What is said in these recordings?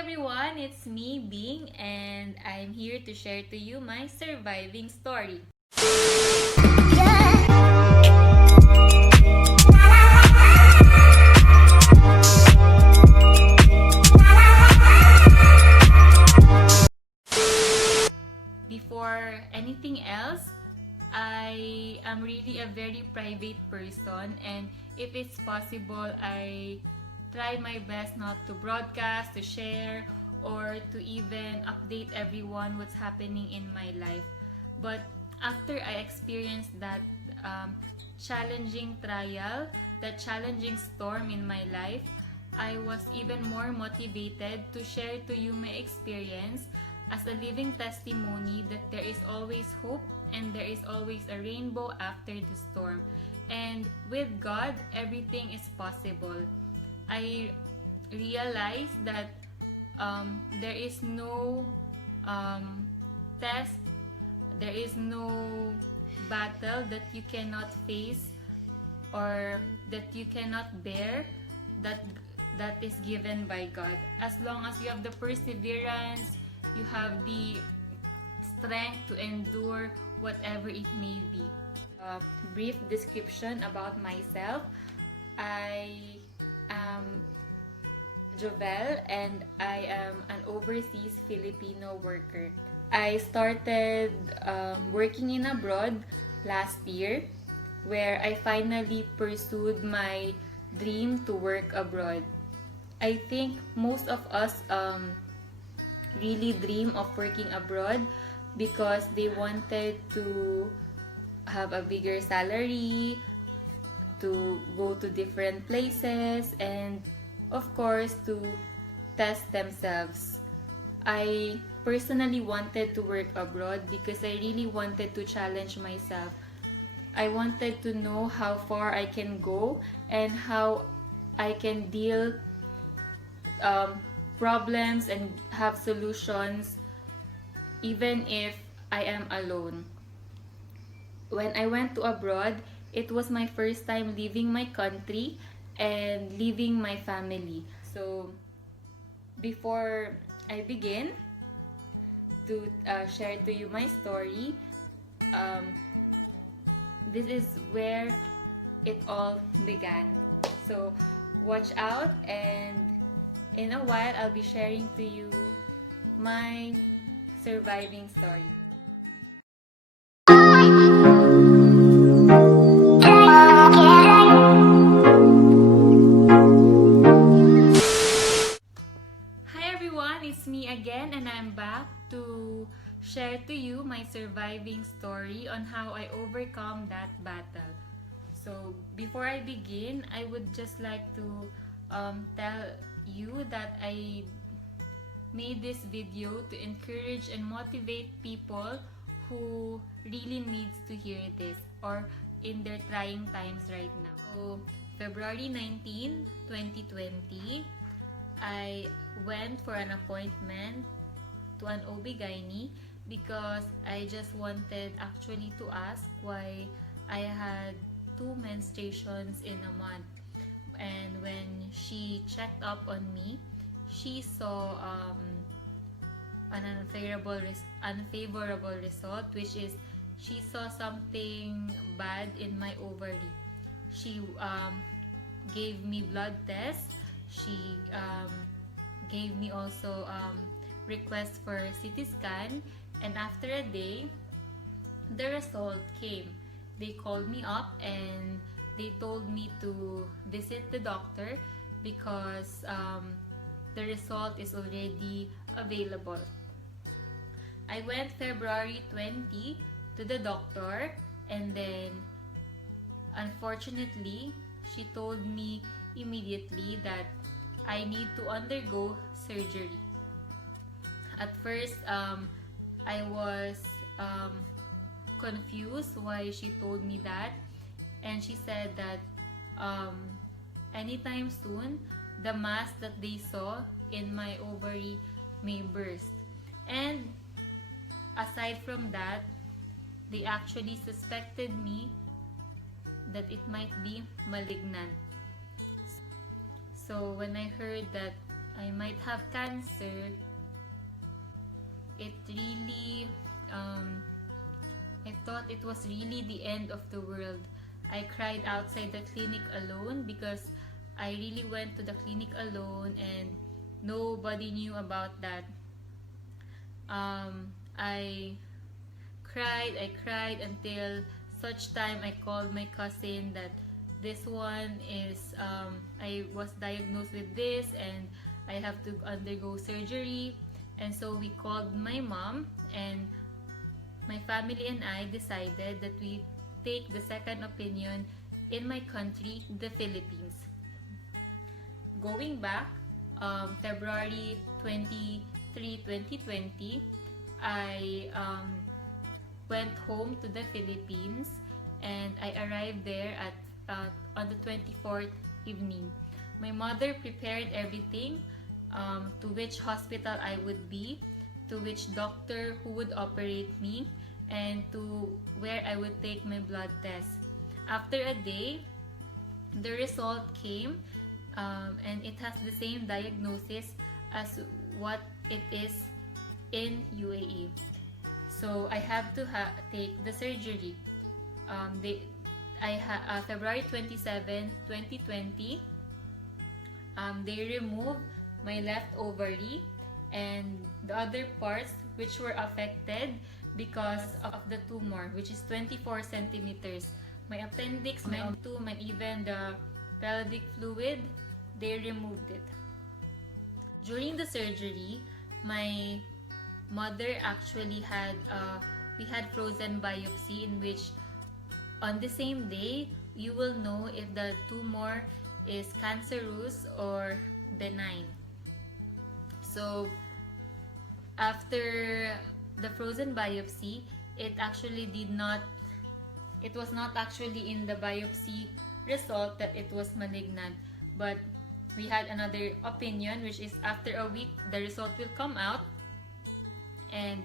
everyone, it's me, Bing, and I'm here to share to you my surviving story. Before anything else, I am really a very private person, and if it's possible, I try my best not to broadcast, to share, or to even update everyone what's happening in my life. But after I experienced that um, challenging trial, that challenging storm in my life, I was even more motivated to share to you my experience as a living testimony that there is always hope and there is always a rainbow after the storm. And with God, everything is possible. I realized that there is no um, test, there is no battle that you cannot face or that you cannot bear that that is given by God. As long as you have the perseverance, you have the strength to endure whatever it may be. A brief description about myself. I am Jovel and I am an overseas Filipino worker. I started working in abroad last year where I finally pursued my dream to work abroad. I think most of us really dream of working abroad because they wanted to have a bigger salary, to go to different places, and of course to test themselves. I personally wanted to work abroad because I really wanted to challenge myself. I wanted to know how far I can go and how I can deal um, problems and have solutions even if I am alone. When I went to abroad, it was my first time leaving my country and leaving my family. So before I begin to share to you my story, um, this is where it all began. So watch out, and in a while I'll be sharing to you my surviving story. Hi everyone, it's me again and I'm back to share to you my surviving story on how I overcome that battle. So before I begin, I would just like to tell you that I made this video to encourage and motivate people who really needs to hear this or in their trying times right now. So February 19, 2020, I went for an appointment to an OB-GYN because I just wanted actually to ask why I had two menstruations in a month. And when she checked up on me, she saw an unfavorable result, which is she saw something bad in my ovary. She gave me blood tests. She gave me also request for CT scan, and after a day, the result came. They called me up and they told me to visit the doctor because the result is already available. I went February 20 to the doctor, and then unfortunately she told me immediately that I need to undergo surgery. At first, I was um, confused why she told me that, and she said that um, anytime soon, the mass that they saw in my ovary may burst. And aside from that, they actually suspected me that it might be malignant. So when I heard that I might have cancer, it really, I thought it was really the end of the world. I cried outside the clinic alone because I really went to the clinic alone and nobody knew about that. I cried until such time I called my cousin that this one is, I was diagnosed with this and I have to undergo surgery. And so we called my mom, and my family and I decided that we take the second opinion in my country, the Philippines. Going back, February 23, 2020, I went home to the Philippines, and I arrived there at on the 24th evening. My mother prepared everything, to which hospital I would be, to which doctor who would operate me, and to where I would take my blood test. After a day, the result came, and it has the same diagnosis as what it is in UAE. So I have to take the surgery. February 27, 2020, they removed my left ovary and the other parts which were affected because of the tumor, which is 24 centimeters. My appendix, my ovutum, and even the pelvic fluid, they removed it. During the surgery, my mother actually had, we had frozen biopsy, in which on the same day you will know if the tumor is cancerous or benign. So after the frozen biopsy, it was not actually in the biopsy result that it was malignant, but we had another opinion, which is after a week the result will come out, and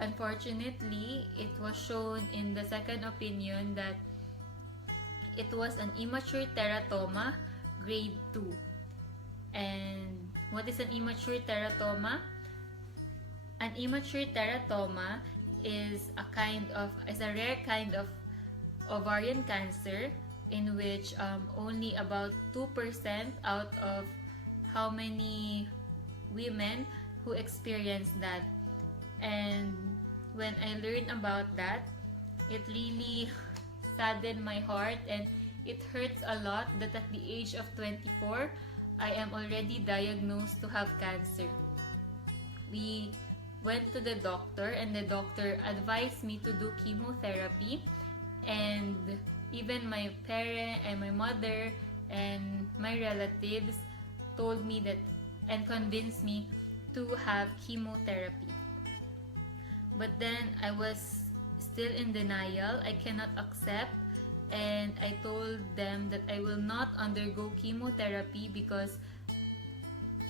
unfortunately it was shown in the second opinion that it was an immature teratoma grade 2. And what is an immature teratoma? An immature teratoma is a rare kind of ovarian cancer, in which only about 2% out of how many women who experience that. And when I learned about that, it really saddened my heart, and it hurts a lot that at the age of 24, I am already diagnosed to have cancer. We went to the doctor, and the doctor advised me to do chemotherapy, and even my parent and my mother and my relatives told me that and convinced me to have chemotherapy. But then I was still in denial. I cannot accept, and I told them that I will not undergo chemotherapy because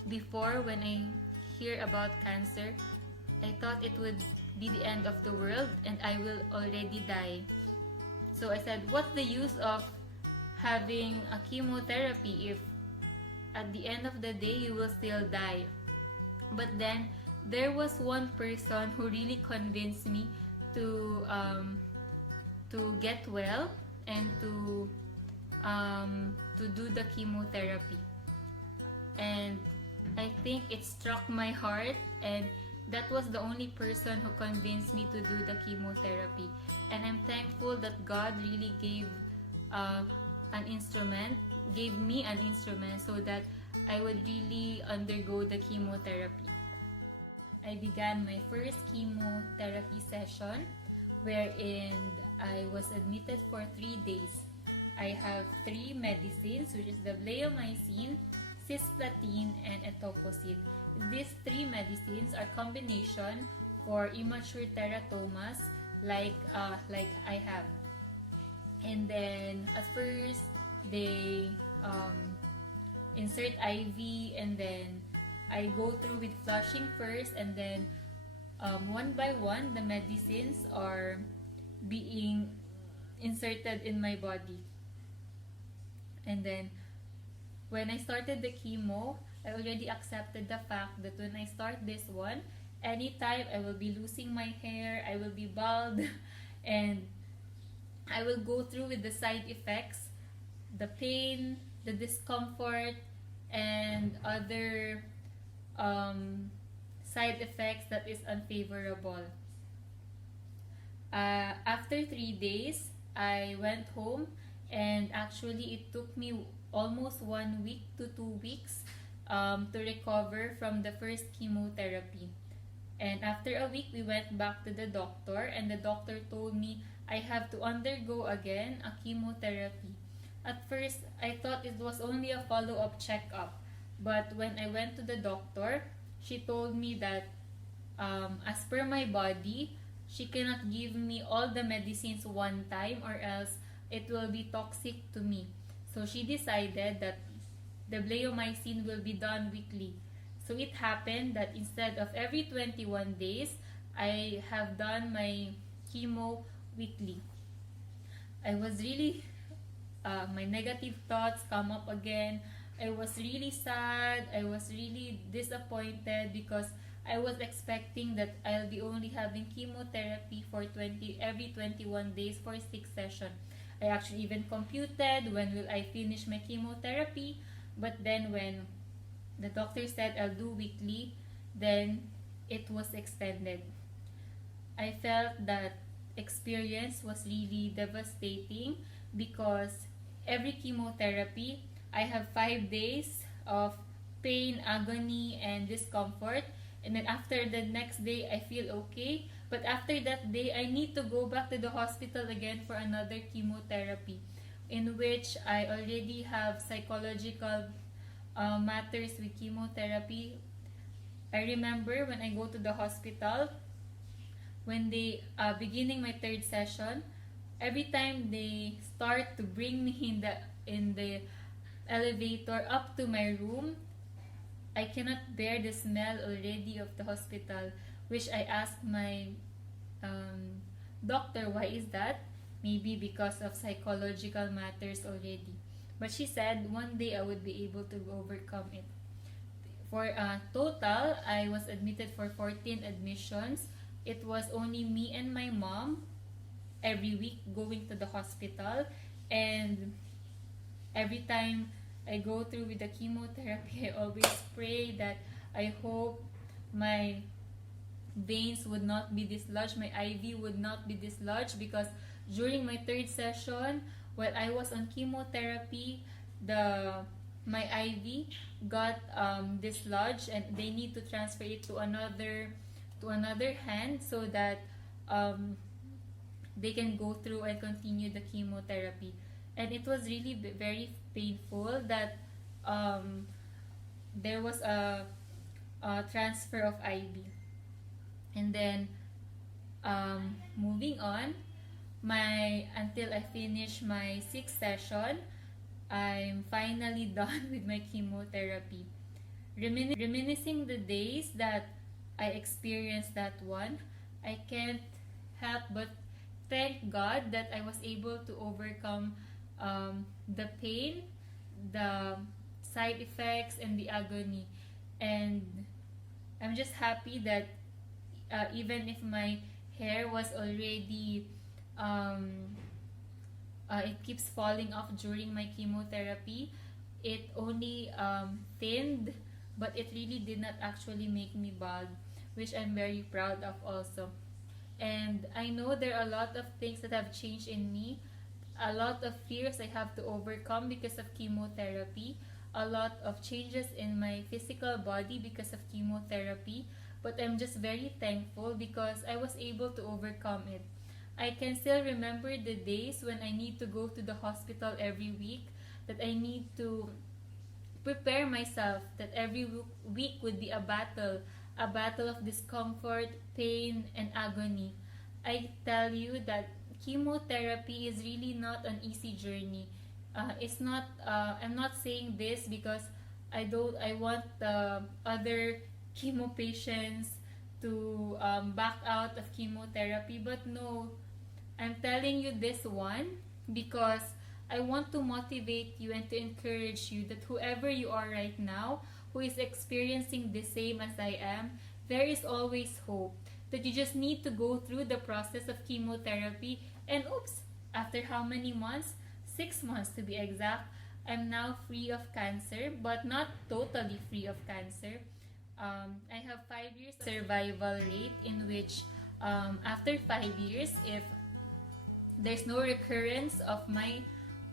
before, when I hear about cancer, I thought it would be the end of the world and I will already die. So I said, what's the use of having a chemotherapy if at the end of the day you will still die? But then there was one person who really convinced me to get well and to do the chemotherapy. And I think it struck my heart, and that was the only person who convinced me to do the chemotherapy. And I'm thankful that God really gave me an instrument so that I would really undergo the chemotherapy. I began my first chemotherapy session, wherein I was admitted for 3 days. I have 3 medicines, which is the bleomycin, cisplatin, and etoposide. These 3 medicines are combination for immature teratomas like I have. And then at first they insert IV, and then I go through with flushing first, and then one by one the medicines are being inserted in my body. And then when I started the chemo, I already accepted the fact that when I start this one, anytime I will be losing my hair, I will be bald, and I will go through with the side effects, the pain, the discomfort, and other um, side effects that is unfavorable. After 3 days, I went home, and actually it took me almost 1 week to 2 weeks to recover from the first chemotherapy. And after a week, we went back to the doctor, and the doctor told me I have to undergo again a chemotherapy. At first, I thought it was only a follow up checkup, but when I went to the doctor, she told me that as per my body, she cannot give me all the medicines one time, or else it will be toxic to me. So she decided that the bleomycin will be done weekly. So it happened that instead of every 21 days, I have done my chemo weekly. I was really, my negative thoughts come up again. I was really sad. I was really disappointed because I was expecting that I'll be only having chemotherapy for 20 every 21 days for 6 sessions. I actually even computed when will I finish my chemotherapy, but then when the doctor said I'll do weekly, then it was extended. I felt that experience was really devastating because every chemotherapy, I have 5 days of pain, agony, and discomfort. And then after the next day, I feel okay. But after that day, I need to go back to the hospital again for another chemotherapy, in which I already have psychological matters with chemotherapy. I remember when I go to the hospital, when they beginning my third session, every time they start to bring me in the elevator up to my room, I cannot bear the smell already of the hospital, which I asked my doctor, why is that? Maybe because of psychological matters already. But she said one day I would be able to overcome it. For total, I was admitted for 14 admissions. It was only me and my mom every week going to the hospital, and every time I go through with the chemotherapy, I always pray that I hope my veins would not be dislodged, my IV would not be dislodged, because during my third session, while I was on chemotherapy, the my IV got dislodged, and they need to transfer it to another hand so that um, they can go through and continue the chemotherapy. And it was really very painful that um, there was a transfer of IV. And then moving on, my until I finish my sixth session, I'm finally done with my chemotherapy. Reminiscing the days that I experienced that one, I can't help but thank God that I was able to overcome the pain, the side effects, and the agony. And I'm just happy that even if my hair was already it keeps falling off during my chemotherapy, it only thinned, but it really did not actually make me bald, which I'm very proud of also. And I know there are a lot of things that have changed in me, a lot of fears I have to overcome because of chemotherapy, a lot of changes in my physical body because of chemotherapy, but I'm just very thankful because I was able to overcome it. I can still remember the days when I need to go to the hospital every week, that I need to prepare myself, that every week would be a battle of discomfort, pain, and agony. I tell you that chemotherapy is really not an easy journey. It's not. I'm not saying this because I want other chemo patients to back out of chemotherapy, but no, I'm telling you this one because I want to motivate you and to encourage you that whoever you are right now, who is experiencing the same as I am, there is always hope. That you just need to go through the process of chemotherapy, and oops, after how many months? 6 months to be exact, I'm now free of cancer, but not totally free of cancer. I have 5 years survival rate, in which after 5 years, if there's no recurrence of my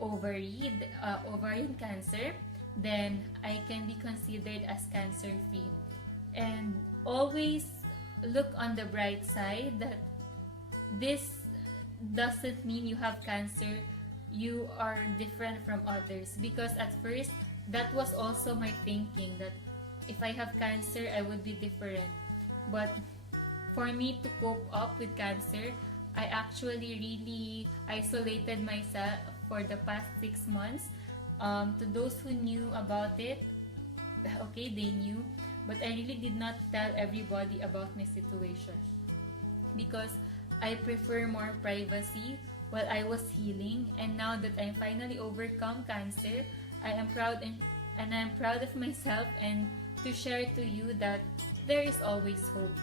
ovarian cancer, then I can be considered as cancer free. And always look on the bright side that this doesn't mean you have cancer, you are different from others. Because at first, that was also my thinking, that if I have cancer, I would be different. But for me to cope up with cancer, I actually really isolated myself for the past 6 months. To those who knew about it, okay, they knew, but I really did not tell everybody about my situation because I prefer more privacy while I was healing. And now that I'm finally overcome cancer, I am proud, and I'm proud of myself, and to share to you that there is always hope.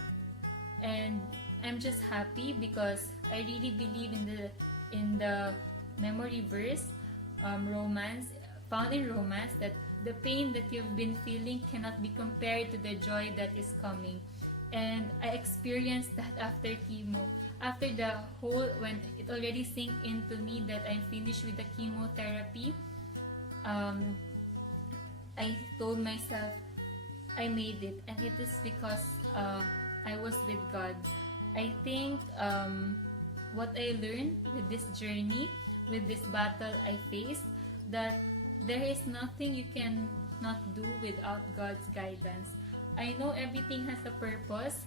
And I'm just happy because I really believe in the memory verse, romance, found in Romance, that the pain that you've been feeling cannot be compared to the joy that is coming. And I experienced that after chemo. After the whole, when it already sank into me that I'm finished with the chemotherapy, I told myself I made it, and it is because I was with God. I think what I learned with this journey, with this battle I faced, that there is nothing you can not do without God's guidance. I know everything has a purpose.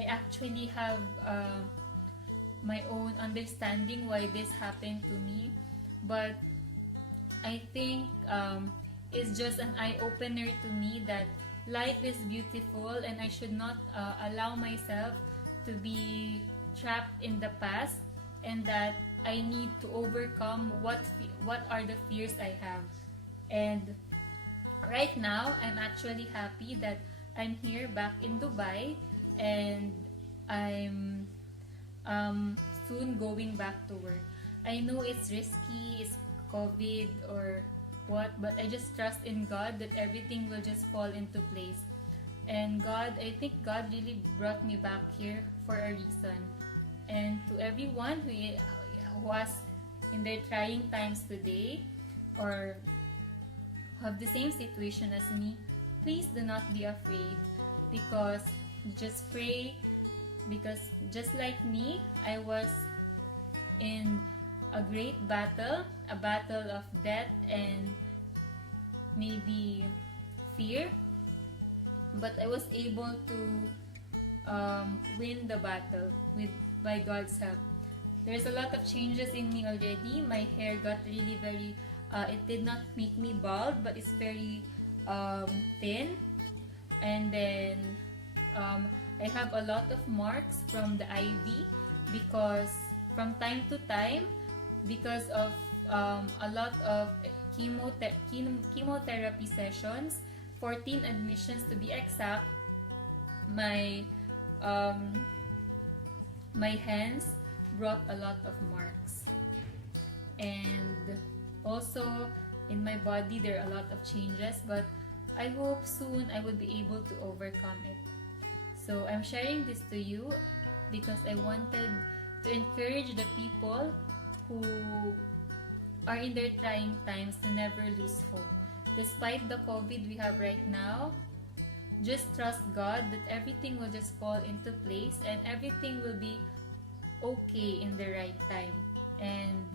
I actually have my own understanding why this happened to me, but I think it's just an eye-opener to me that life is beautiful, and I should not allow myself to be trapped in the past, and that I need to overcome what are the fears I have. And right now, I'm actually happy that I'm here back in Dubai, and I'm soon going back to work. I know it's risky, it's COVID or what, but I just trust in God that everything will just fall into place. And God, I think God really brought me back here for a reason. And to everyone who was in their trying times today, or have the same situation as me, please do not be afraid, because just pray, because just like me, I was in a great battle, a battle of death and maybe fear, but I was able to win the battle by God's help. There's a lot of changes in me already. My hair got really very, it did not make me bald, but it's very thin. And then I have a lot of marks from the IV, because from time to time, because of a lot of chemotherapy sessions, 14 admissions to be exact, my my hands brought a lot of marks. And also in my body there are a lot of changes, but I hope soon I will be able to overcome it. So I'm sharing this to you because I wanted to encourage the people who are in their trying times to never lose hope. Despite the COVID we have right now, just trust God that everything will just fall into place and everything will be okay in the right time. And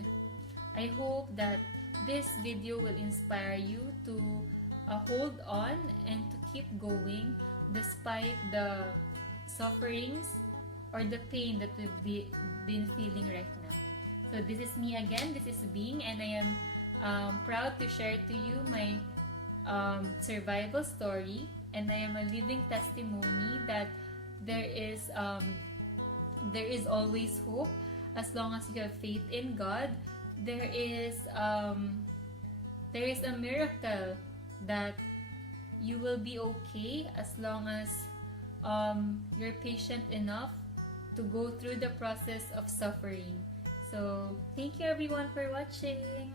I hope that this video will inspire you to hold on and to keep going despite the sufferings or the pain that we've been feeling right now. So this is me again, this is Bing, and I am proud to share to you my survival story, and I am a living testimony that there is always hope as long as you have faith in God. There is a miracle that you will be okay as long as you're patient enough to go through the process of suffering. So, thank you everyone for watching.